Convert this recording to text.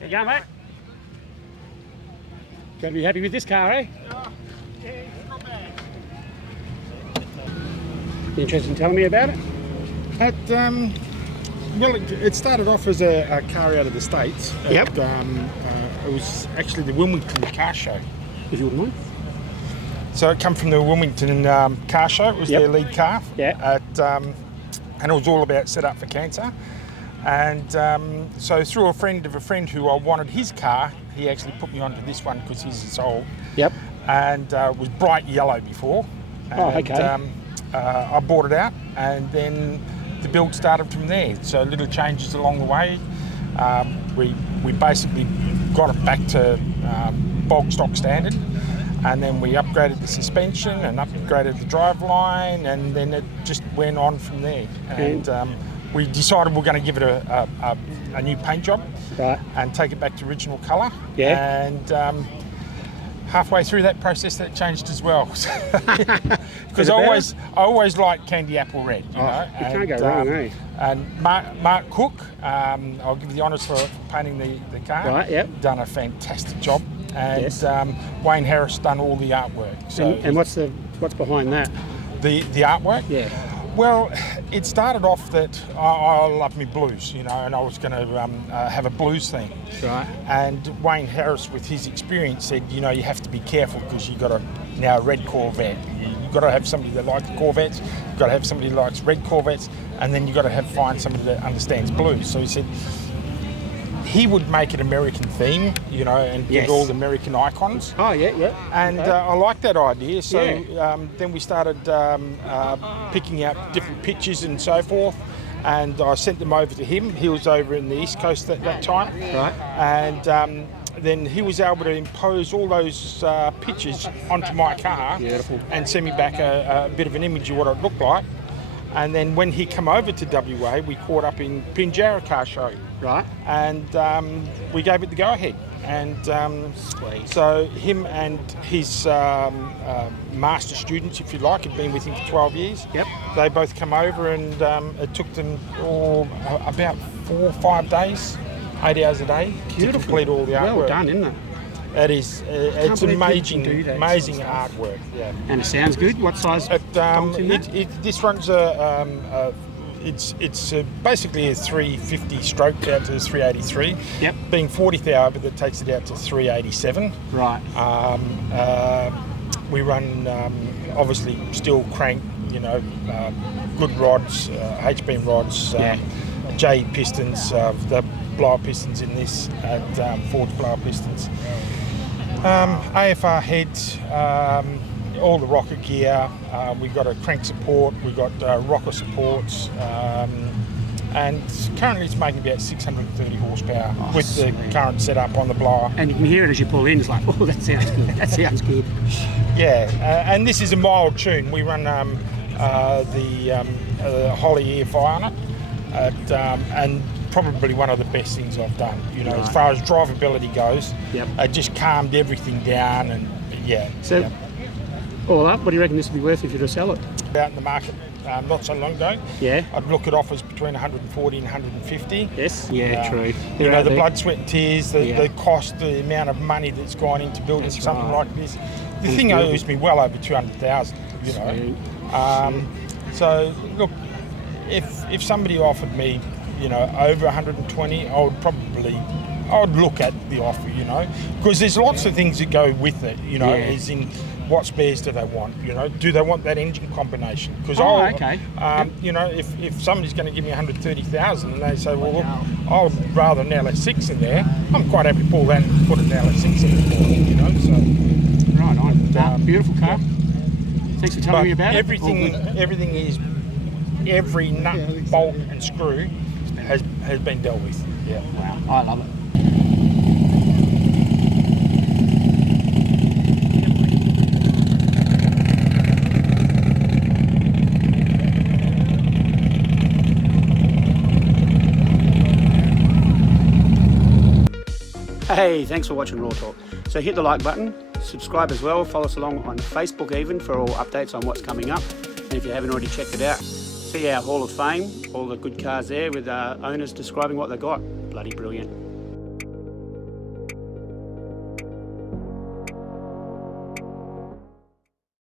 There you go, mate. Going to be happy with this car, eh? Yeah, not bad. You interested in telling me about it? Well, it started off as a car out of the States. Yep. It was actually the Wilmington car show. If you wouldn't mind. So it come from the Wilmington car show. It was their lead car. Yeah. And it was all about set up for cancer. And so through a friend of a friend who I wanted his car, he actually put me onto this one because his is old. Yep. And it was bright yellow before. And, okay. I bought it out, and then the build started from there. So little changes along the way. We basically got it back to bog stock standard, and then we upgraded the suspension and upgraded the driveline, and then it just went on from there. And we decided we're going to give it a new paint job, right, and take it back to original colour. Yeah. And halfway through that process, that changed as well. Because I always liked candy apple red. You know? You can't go wrong, eh? And Mark Cook, I'll give you the honours for painting the car. Right, yep. Done a fantastic job. And yes. Wayne Harris done all the artwork. So and what's behind that? The artwork? Yeah. Well, it started off that I love me blues, you know, and I was going to have a blues theme. Right. And Wayne Harris, with his experience, said, you know, you have to be careful because you've got now a red Corvette. You've got to have somebody that likes Corvettes, you've got to have somebody that likes red Corvettes, and then you've got to find somebody that understands blues. So he said he would make it American theme, you know, and yes. get all the American icons. Oh, yeah, yeah. And okay. I liked that idea. So then we started picking out different pictures and so forth. And I sent them over to him. He was over in the East Coast at that time. Right. And then he was able to impose all those pictures onto my car. Beautiful. And send me back a bit of an image of what it looked like. And then when he came over to WA, we caught up in Pinjarra Car Show. Right. And we gave it the go-ahead. And so him and his master students, if you like, had been with him for 12 years. Yep. They both come over, and it took them about 4 or 5 days, 8 hours a day, to complete all the artwork. Well done, isn't it? It is. It's amazing artwork. Yeah. And it sounds good. What size? This one's it's basically a 350 stroke out to 383. Yep. Being 40th hour, but that takes it out to 387. Right. We run obviously steel crank, you know, good rods, HB rods, J pistons, the blower pistons in this, and forged blower pistons. AFR heads, all the rocker gear. We've got a crank support, we've got rocker supports, and currently it's making about 630 horsepower with the current setup on the blower. And you can hear it as you pull in. It's like, oh, that sounds good. That sounds good. Yeah, and this is a mild tune. We run the Holly EFI on it, and probably one of the best things I've done, you know, as far as drivability goes. Yep. It just calmed everything down, and So, all up, what do you reckon this would be worth if you were to sell it? Out in the market not so long ago, I'd look at offers between 140 and 150. Yes. Yeah, true. You know, the blood, sweat and tears, the cost, the amount of money that's gone into building something like this. The thing owes me well over 200,000, you know. So, look, if somebody offered me, you know, over 120, I would look at the offer, you know, because there's lots of things that go with it, you know, as in what spares do they want, you know, do they want that engine combination? Because you know, if somebody's going to give me 130,000 and they say, well, look, I'd rather an LS6 in there, I'm quite happy to pull that and put an LS6 in there, you know, so. Right on. Beautiful car. Thanks for telling me about everything is, every nut, bolt and screw has been dealt with. Yeah. Wow, I love it. Hey, thanks for watching Raw Talk. So hit the like button, subscribe as well, follow us along on Facebook even for all updates on what's coming up. And if you haven't already checked it out, see our Hall of Fame, all the good cars there with owners describing what they got. Bloody brilliant.